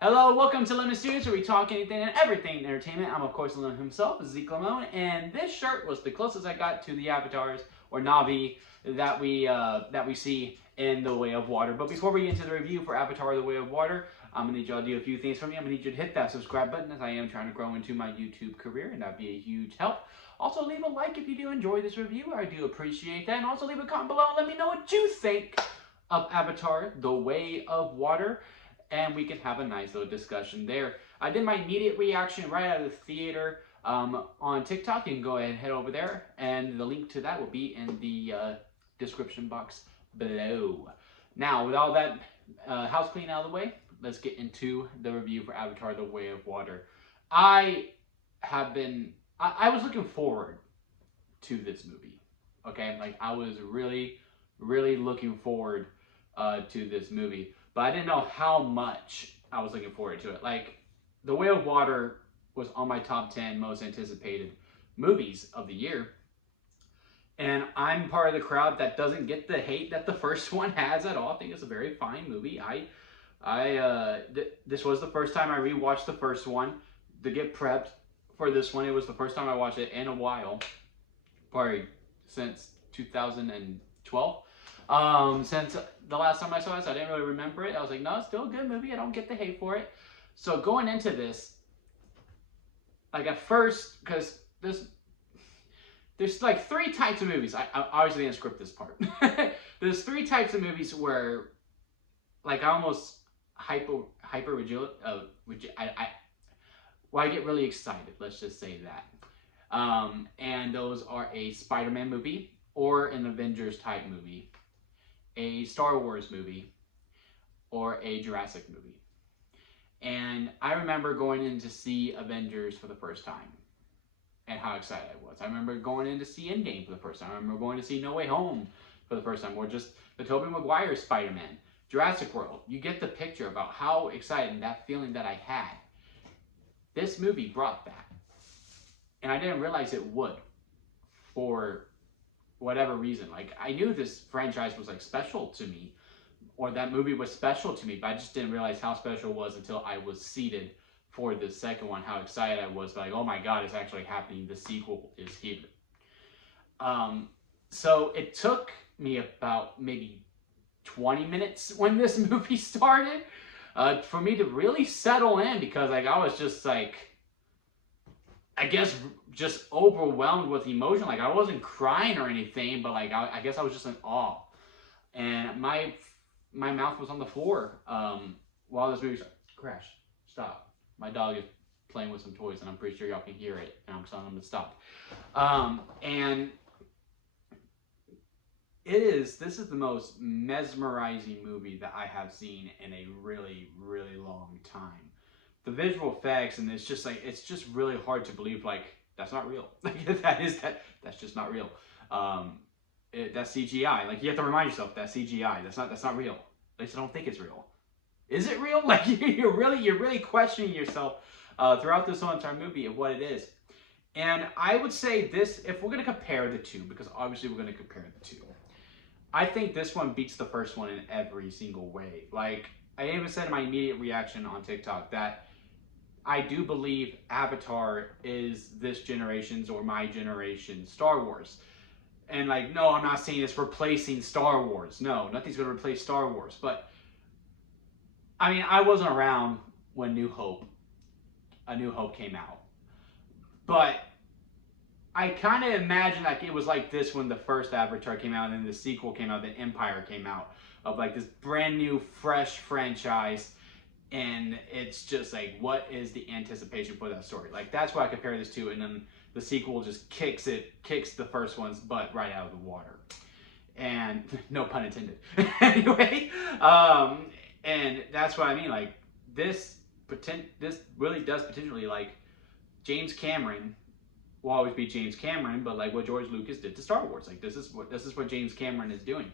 Hello, welcome to Lemon Studios, where we talk anything and everything in entertainment. I'm, of course, Lemon himself, Zeke Lemon, and this shirt was the closest I got to the avatars, or Na'vi, that we see in The Way of Water. But before we get into the review for Avatar The Way of Water, I'm going to need y'all to do a few things for me. I'm going to need you to hit that subscribe button, as I am trying to grow into my YouTube career, and that'd be a huge help. Also, leave a like if you do enjoy this review. I do appreciate that. And also leave a comment below and let me know what you think of Avatar The Way of Water, and we can have a nice little discussion there. I did my immediate reaction right out of the theater on TikTok. You can go ahead and head over there, and the link to that will be in the description box below. Now, with all that house clean out of the way, let's get into the review for Avatar The Way of Water. I was looking forward to this movie, okay? Like, I was really looking forward to this movie. But I didn't know how much I was looking forward to it. Like, The Way of Water was on my top 10 most anticipated movies of the year. And I'm part of the crowd that doesn't get the hate that the first one has at all. I think it's a very fine movie. This was the first time I rewatched the first one to get prepped for this one. It was the first time I watched it in a while, probably since 2012. Since the last time I saw it, so I didn't really remember it. I was like, no, it's still a good movie. I don't get the hate for it. So going into this, like at first, because there's like three types of movies. I obviously didn't script this part. There's three types of movies where, like, I almost I get really excited. Let's just say that. And those are a Spider-Man movie or an Avengers type movie, a Star Wars movie, or a Jurassic movie. And I remember going in to see Avengers for the first time and how excited I was. I remember going in to see Endgame for the first time. I remember going to see No Way Home for the first time, or just the Tobey Maguire Spider-Man. Jurassic World, you get the picture about how excited, that feeling that I had. This movie brought that. And I didn't realize it would, for whatever reason. Like, I knew this franchise was like special to me, or that movie was special to me, but I just didn't realize how special it was until I was seated for the second one, how excited I was. Like, oh my god, it's actually happening. The sequel is here. So it took me about maybe 20 minutes when this movie started for me to really settle in, because like I was just like, I guess, just overwhelmed with emotion. Like, I wasn't crying or anything, but like I guess I was just in awe, and my mouth was on the floor while this movie started. Crash, stop! My dog is playing with some toys, and I'm pretty sure y'all can hear it, and I'm telling him to stop. And this is the most mesmerizing movie that I have seen in a really long time. The visual effects, and it's just really hard to believe, like, that's not real. Like, that's just not real. That's CGI. Like, you have to remind yourself, that's CGI. That's not real. At least I don't think it's real. Is it real? Like, you're really questioning yourself throughout this whole entire movie of what it is. And I would say this, if we're gonna compare the two, because obviously we're gonna compare the two, I think this one beats the first one in every single way. Like, I even said in my immediate reaction on TikTok that I do believe Avatar is this generation's, or my generation's, Star Wars. And like, no, I'm not saying it's replacing Star Wars. No, nothing's going to replace Star Wars. But, I mean, I wasn't around when A New Hope came out. But I kind of imagine like it was like this when the first Avatar came out, and then the sequel came out, then Empire came out, of like this brand new, fresh franchise. And it's just like, what is the anticipation for that story? Like, that's why I compare this to, and then the sequel just kicks the first one's butt right out of the water. And no pun intended. Anyway, and that's what I mean. Like, this really does potentially, like, James Cameron will always be James Cameron, but like what George Lucas did to Star Wars. Like, this is what James Cameron is doing.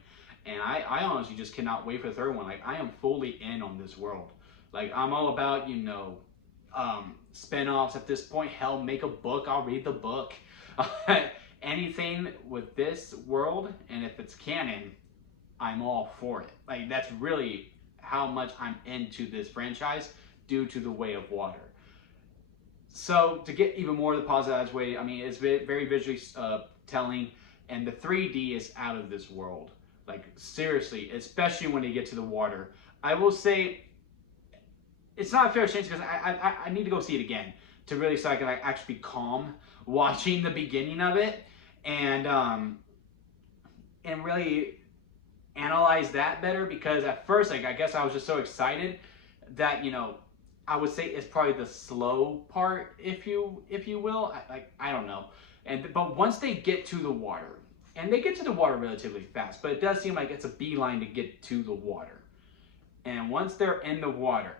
And I honestly just cannot wait for the third one. Like, I am fully in on this world. Like, I'm all about, spin-offs at this point. Hell, make a book. I'll read the book. Anything with this world, and if it's canon, I'm all for it. Like, that's really how much I'm into this franchise. due to the way of water. So to get even more of the positive way, I mean, it's very visually telling, and the 3D is out of this world. Like seriously, especially when they get to the water. I will say, it's not a fair chance because I need to go see it again to really so I can like actually be calm watching the beginning of it and really analyze that better, because at first, like, I guess I was just so excited that, you know, I would say it's probably the slow part, if you will. I don't know. But once they get to the water, and they get to the water relatively fast, but it does seem like it's a beeline to get to the water. And once they're in the water,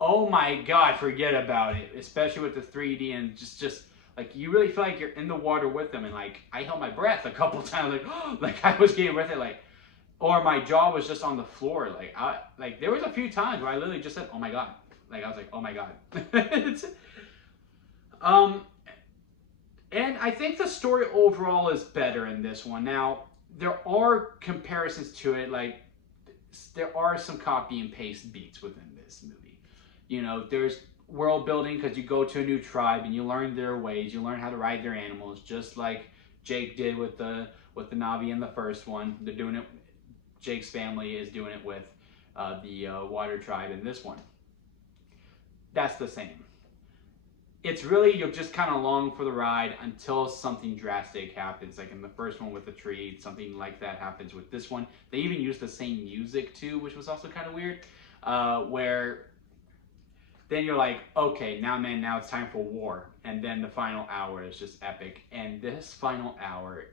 oh my God, forget about it. Especially with the 3D and just like you really feel like you're in the water with them. And like I held my breath a couple times, like like I was getting with it, like, or my jaw was just on the floor. Like there was a few times where I literally just said, "Oh my God." Like I was like, "Oh my God." And I think the story overall is better in this one. Now, there are comparisons to it, like there are some copy and paste beats within this movie. You know, there's world building because you go to a new tribe and you learn their ways, you learn how to ride their animals, just like Jake did with the Na'vi in the first one. They're doing it. Jake's family is doing it with the water tribe in this one. That's the same. It's really, you're just kind of along for the ride until something drastic happens. Like in the first one with the tree, something like that happens with this one. They even used the same music too, which was also kind of weird. Where then you're like, okay, now it's time for war. And then the final hour is just epic. And this final hour,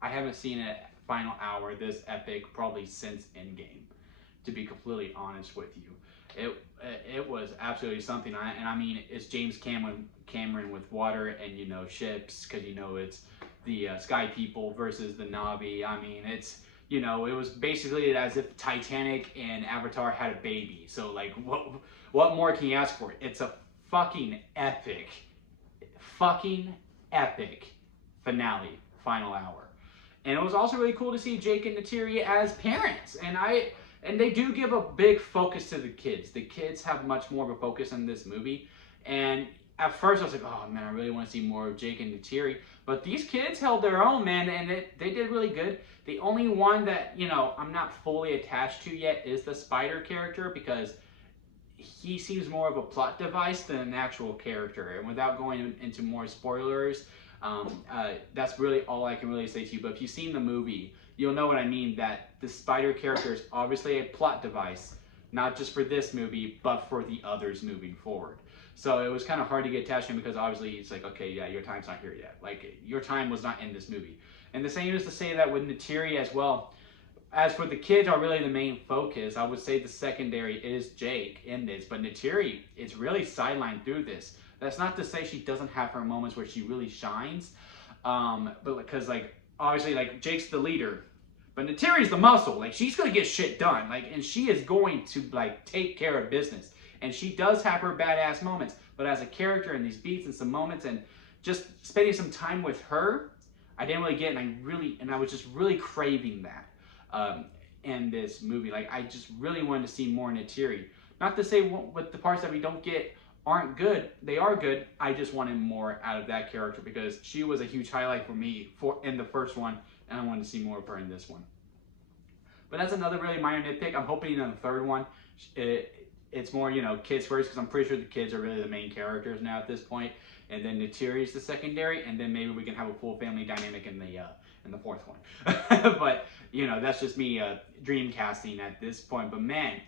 I haven't seen a final hour this epic probably since Endgame, to be completely honest with you. It was absolutely something. I mean, it's James Cameron with water and, you know, ships, because, you know, it's the Sky People versus the Na'vi. I mean, it's, you know, it was basically as if Titanic and Avatar had a baby. So like, what more can you ask for? It's a fucking epic finale, final hour. And it was also really cool to see Jake and Neytiri as parents. And they do give a big focus to the kids. The kids have much more of a focus in this movie. And at first I was like, oh man, I really want to see more of Jake and Neytiri. But these kids held their own, man, and they did really good. The only one that, you know, I'm not fully attached to yet is the Spider character, because he seems more of a plot device than an actual character. And without going into more spoilers, that's really all I can really say to you. But if you've seen the movie, you'll know what I mean, that the Spider character is obviously a plot device, not just for this movie, but for the others moving forward. So it was kind of hard to get attached to him, because obviously it's like, okay, yeah, your time's not here yet. Like, your time was not in this movie. And the same is to say that with Neytiri as well. As for the kids are really the main focus, I would say the secondary is Jake in this. But Neytiri is really sidelined through this. That's not to say she doesn't have her moments where she really shines. But because, like, obviously, like, Jake's the leader, but Neytiri's the muscle. Like, she's gonna get shit done. Like, and she is going to, like, take care of business. And she does have her badass moments. But as a character in these beats and some moments and just spending some time with her, I didn't really get it. And I was just really craving that in this movie. Like, I just really wanted to see more Neytiri. Not to say with the parts that we don't get aren't good. They are good. I just wanted more out of that character, because she was a huge highlight for me in the first one, and I wanted to see more of her in this one. But that's another really minor nitpick. I'm hoping in the third one, it's more, you know, kids first, because I'm pretty sure the kids are really the main characters now at this point, and then Neytiri is the secondary, and then maybe we can have a full family dynamic in the fourth one. But, you know, that's just me dream casting at this point. But man,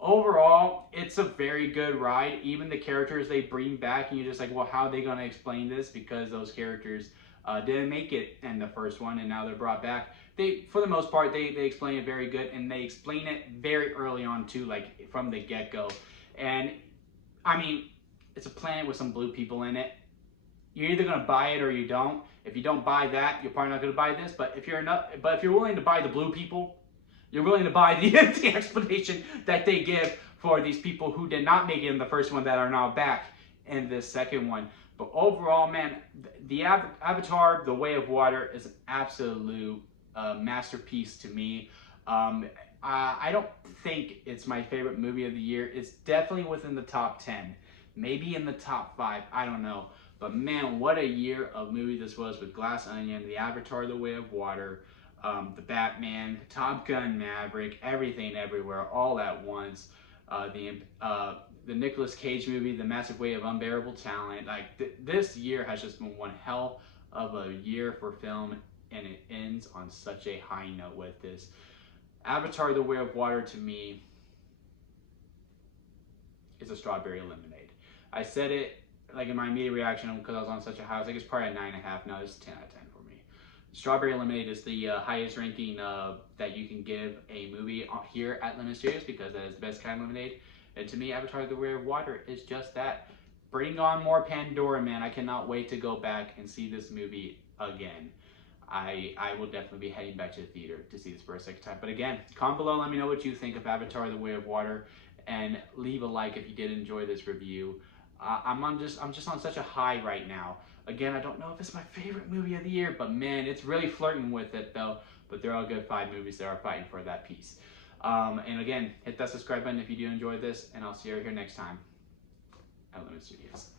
overall, it's a very good ride. Even the characters they bring back, and you're just like, well, how are they going to explain this? Because those characters didn't make it in the first one, and now they're brought back. For the most part, they explain it very good, and they explain it very early on too, like from the get-go. And I mean, it's a planet with some blue people in it. You're either gonna buy it or you don't. If you don't buy that, you're probably not gonna buy this. But if you're willing to buy the blue people, you're willing to buy the explanation that they give for these people who did not make it in the first one that are now back in this second one. But overall, man, the Avatar: The Way of Water is an absolute masterpiece to me. I don't think it's my favorite movie of the year. It's definitely within the top 10, maybe in the top 5. I don't know. But man, what a year of movie this was with Glass Onion, The Avatar: The Way of Water, The Batman, Top Gun Maverick, Everything Everywhere, all at once. The Nicolas Cage movie, The Massive Weight of Unbearable Talent. Like this year has just been one hell of a year for film, and it ends on such a high note with this. Avatar: The Way of Water to me is a strawberry lemonade. I said it like in my immediate reaction because I was on such a high. I was like, it's probably a 9.5. No, it's 10 out of 10 for me. Strawberry Lemonade is the highest ranking that you can give a movie here at Lemon Studios because that is the best kind of lemonade. And to me, Avatar: The Way of Water is just that. Bring on more Pandora, man. I cannot wait to go back and see this movie again. I will definitely be heading back to the theater to see this for a second time. But again, comment below, let me know what you think of Avatar: The Way of Water, and leave a like if you did enjoy this review. I'm just on such a high right now. Again, I don't know if it's my favorite movie of the year, but man, it's really flirting with it though. But they're all good 5 movies that are fighting for that piece. And again, hit that subscribe button if you do enjoy this, and I'll see you here next time at Lemon Studios.